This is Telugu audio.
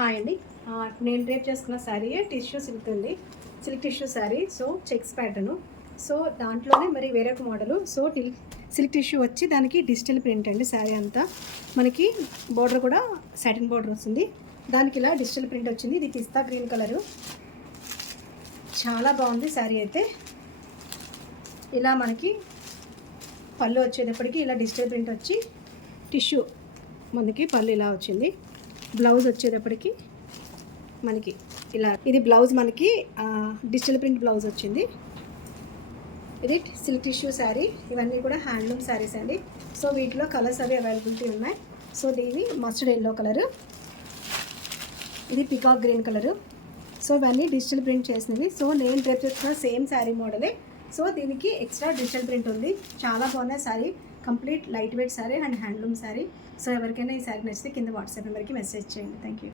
హాయ్ అండి. నేను రేపు చేసుకున్న శారీ టిష్యూ సిల్క్ ఉంది. Silk tissue sari. So checks pattern. So దాంట్లోనే మరి వేరొక మోడలు. సో సిల్క్ టిష్యూ వచ్చి దానికి డిజిటల్ ప్రింట్ అండి. శారీ అంతా మనకి బార్డర్ కూడా సాటిన్ బార్డర్ వస్తుంది. దానికి ఇలా డిజిటల్ ప్రింట్ వచ్చింది. ఇది పిస్తా గ్రీన్ కలరు. చాలా బాగుంది శారీ అయితే. ఇలా మనకి పళ్ళు వచ్చేటప్పటికి ఇలా డిజిటల్ ప్రింట్ వచ్చి టిష్యూ మనకి పళ్ళు ఇలా వచ్చింది. బ్లౌజ్ వచ్చేటప్పటికి మనకి ఇలా ఇది బ్లౌజ్ మనకి డిజిటల్ ప్రింట్ బ్లౌజ్ వచ్చింది. ఇది సిల్క్ టిష్యూ శారీ. ఇవన్నీ కూడా హ్యాండ్లూమ్ శారీస్ అండి. సో వీటిలో కలర్స్ అవి అవైలబిలిటీ ఉన్నాయి. సో దీని మస్టర్డ్ ఎల్లో కలరు, ఇది పికాక్ గ్రీన్ కలరు. సో ఇవన్నీ డిజిటల్ ప్రింట్ చేసినవి. సో నేను రేపు చేస్తున్న సేమ్ శారీ మోడలే. సో దీనికి ఎక్స్ట్రా డిజిటల్ ప్రింట్ ఉంది. చాలా బాగున్నాయి sari. Complete light weight sari and handloom sari. So ఎవరికైనా ఈ శారీ నచ్చితే కింద వాట్సాప్ నెంబర్కి మెసేజ్ చేయండి. Thank you.